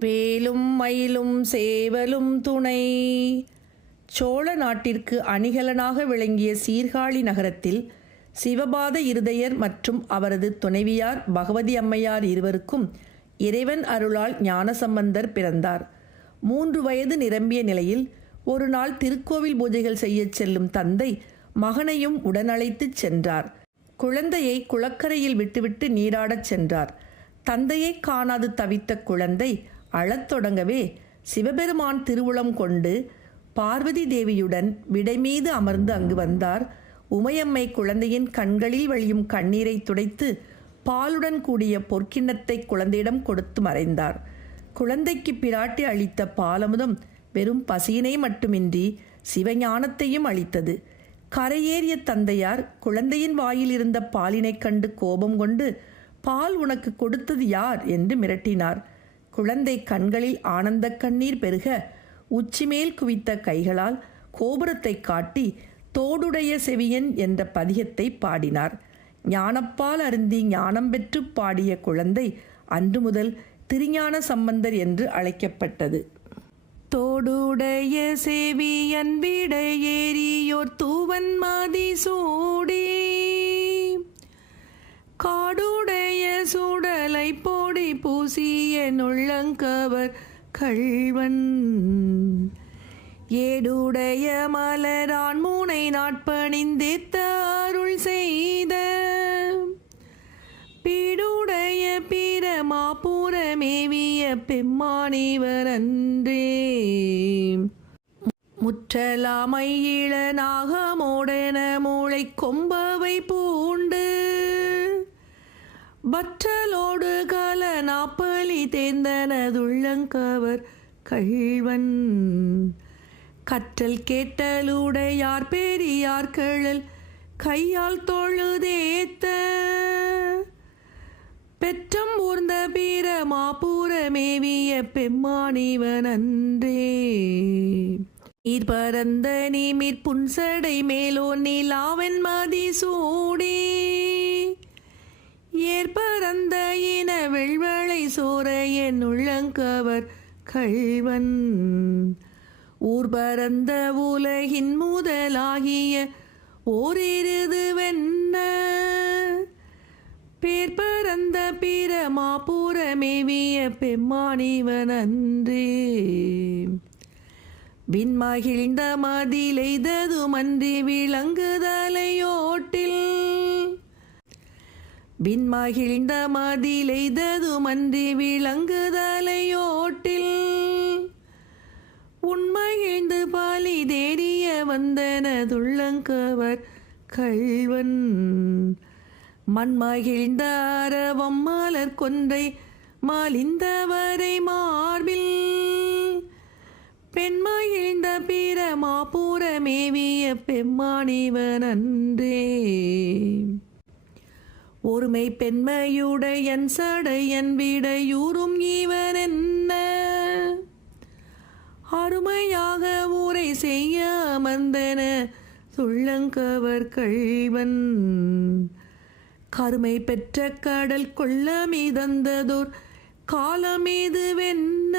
வேலும் மயிலும் சேவலும் துணை. சோழ நாட்டிற்கு அணிகலனாக விளங்கிய சீர்காழி நகரத்தில் சிவபாத இருதயர் மற்றும் அவரது துணைவியார் பகவதி அம்மையார் இருவருக்கும் இறைவன் அருளால் ஞானசம்பந்தர் பிறந்தார். மூன்று வயது நிரம்பிய நிலையில் ஒரு நாள் திருக்கோவில் பூஜைகள் செய்யச் செல்லும் தந்தை மகனையும் உடனழைத்துச் சென்றார். குழந்தையை குளக்கரையில் விட்டுவிட்டு நீராடச் சென்றார். தந்தையை காணாது தவித்த குழந்தை அழத் தொடங்கவே சிவபெருமான் திருவுளம் கொண்டு பார்வதி தேவியுடன் விடைமீது அமர்ந்து அங்கு வந்தார். உமையம்மை குழந்தையின் கண்களில் வழியும் கண்ணீரை துடைத்து பாலுடன் கூடிய பொற்கிண்ணத்தை குழந்தையிடம் கொடுத்து மறைந்தார். குழந்தைக்கு பிராட்டி அளித்த பாலமுதம் வெறும் பசியினை மட்டுமின்றி சிவஞானத்தையும் அளித்தது. கரையேறிய தந்தையார் குழந்தையின் வாயில் இருந்த பாலினைக் கண்டு கோபம் கொண்டு பால் உனக்கு கொடுத்தது யார்? என்று மிரட்டினார். குழந்தை கண்களில் ஆனந்த கண்ணீர் பெருக உச்சிமேல் குவித்த கைகளால் கோபுரத்தை காட்டி தோடுடைய செவியன் என்ற பதிகத்தை பாடினார். ஞானப்பால் அருந்தி ஞானம் பெற்று பாடிய குழந்தை அன்று முதல் திருஞான சம்பந்தர் என்று அழைக்கப்பட்டது. தோடுடைய சேவியன் வீடையேறியோர் தூவன் மாதி சூடி காடு சுடலை பொடி பூசிய நுள்ளங்கவர் கள்வன். ஏடுடைய மலரான் மூனை நாட்பணிந்தித்த அருள் செய்த. பீடுடைய பிரமாபுரமேவிய பெம்மானிவர் அன்றே. முற்றலாமை இளநாகமோடன மூளை கொம்பவை பூண்டு. வற்றலோடு கல நாப்பலி தேர்ந்தனதுள்ளங்கவர் கள்வன் கற்றல் கேட்டலுடையார் பெரியார் கழல் கையால் தொழுதேத்த பெற்றம் ஊர்ந்த பீர மாபூரமேவிய பெம்மானிவன் அன்றே நீர் பரந்த நீமிற் புன்சடை மேலோ நிலாவன் மதி சூடே. ஏற்பறந்த இன வெள்வளை சோர என் உள்ளங்கவர் கள்வன். ஊர் பரந்த உலகின் முதலாகிய ஓரிருது வெண்ண பேர் பரந்த பிரமாபுரமேவிய பெம்மானிவன் அன்றே விண்மகிழ்ந்த மதிலைததுமன்றி விளங்குதலையோட்டில் விண்மகிழ்ந்த மதிலைததுமன்றி விளங்குதலையோட்டில். உண்மகிழ்ந்து பாலி தேடிய வந்தனதுள்ளங்கவர் கல்வன் மண்மகிழ்ந்த அரவம் மலர் கொன்றை மாலிந்தவரை மார்பில். பெண்மகிழ்ந்த பிரமாபுரமேவிய பெம்மானிவன் அன்றே ஒருமை பெண்மையுடையன் சடையன் விடையூறும் இவன் என்ன? அருமையாக ஊரை செய்ய அமர்ந்தன சுள்ளங்கவர் கள்வன். கருமை பெற்ற கடல் கொள்ள மீதந்ததோர் காலம் வெண்ண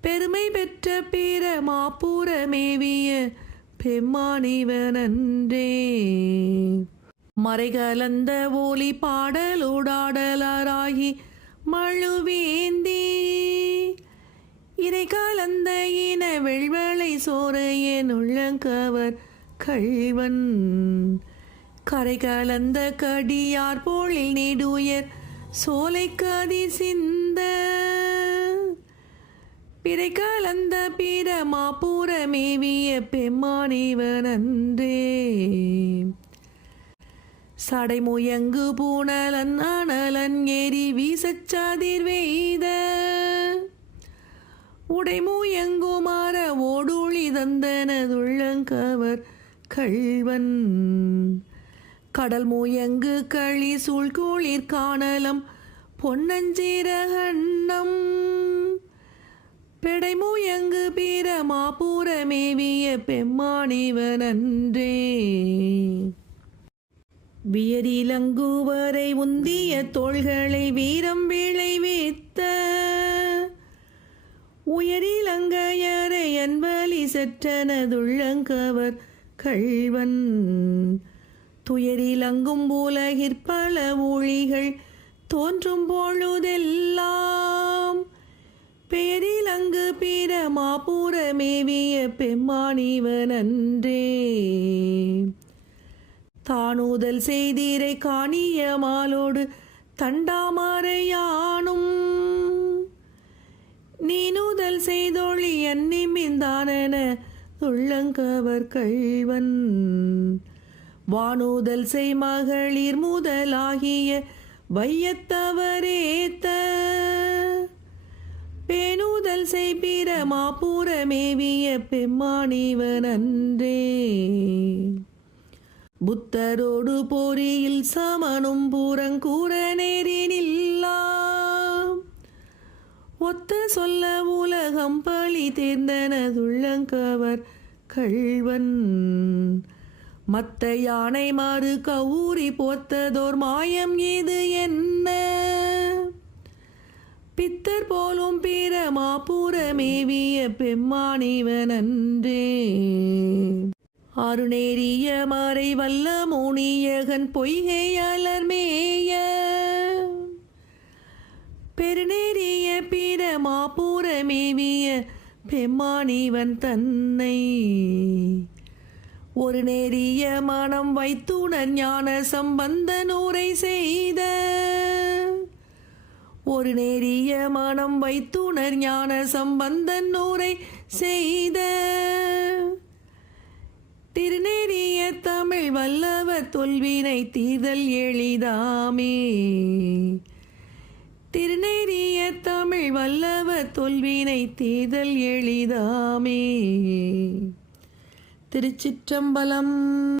பெருமை பெற்ற பிற மாப்புறமேவிய பெம்மானிவனன்றே. மறைகலந்த ஒலி பாடலோடாடலராகி மழுவேந்தி. இறை கலந்த இன வெள்வளை சோரையன் உள்ளங்கவர் கள்வன். கரை கலந்த கடியார் போலில் நெடுயர் சோலை கதி சிந்த பிறை கலந்த பிற பிரமாபுரமேவிய பெம்மானிவன் அன்றே சடைமுயங்கு பூனலன் அனலன் ஏறி வீசச்சாதிர் வெய்த. உடைமுயங்குமாற ஓடுழி தந்தனதுள்ளங்கவர் கள்வன். கடல் முயங்கு களி சூழ் குளிர் காணலம் பொன்னஞ்சிரகண்ணம். பெடைமுயங்கு பிரமாபுரமேவிய பெம்மானிவன் அன்றே வியரிலங்குவரை உந்திய தோள்களை வீரம் விளைவித்த உயரிலங்கையரை அன்பலி செற்றனதுள்ளங்கவர் கள்வன். துயரிலங்கும் உலகிற்பல ஒளிகள் தோன்றும் பொழுதெல்லாம். பேரிலங்கு பிற மாபூரமேவிய பெம்மானிவன் அன்றே தானூதல் செய்தீரை காணிய மாலோடு தண்டாமறையானும் நீனுதல் செய்தொழி அந்நிமிந்தானென உள்ளங்கவர் கள்வன். வானூதல் செய் மகளிர் முதலாகிய வையத்தவரேத்த. பேணுதல் செய் பிரமாபுரமேவிய பெம்மானிவனன்றே. புத்தரோடு போரியில் சமனும் பூரங்கூற நேரினில்லா. ஒத்த சொல்ல உலகம் பழி தேர்ந்தனதுள்ளங்கவர் கள்வன். மத்த யானை மாறு கவுரி போத்ததோர் மாயம் இது என்ன? பித்தர் போலும் பிரமாபுரமேவிய பெம்மானிவனன்றே அருணேரிய மாறை வல்ல முனியகன் பொய்கை அலர்மேய. பெருநேரிய பிரமாபுரமேவிய பெம்மானிவன் தன்னை. ஒரு நேரிய மனம் வைத்துணர் ஞான சம்பந்த நூரை செய்த. ஒரு நேரிய மனம் வைத்துணர் ஞான சம்பந்தன் நூரை செய்த. திருநெறிய தமிழ் வல்லவர் தொல்வினை தீர்தல் எளிதாமே. திருநெறிய தமிழ் வல்லவர் தொல்வினை தீர்தல் எளிதாமே. திருச்சிற்றம்பலம்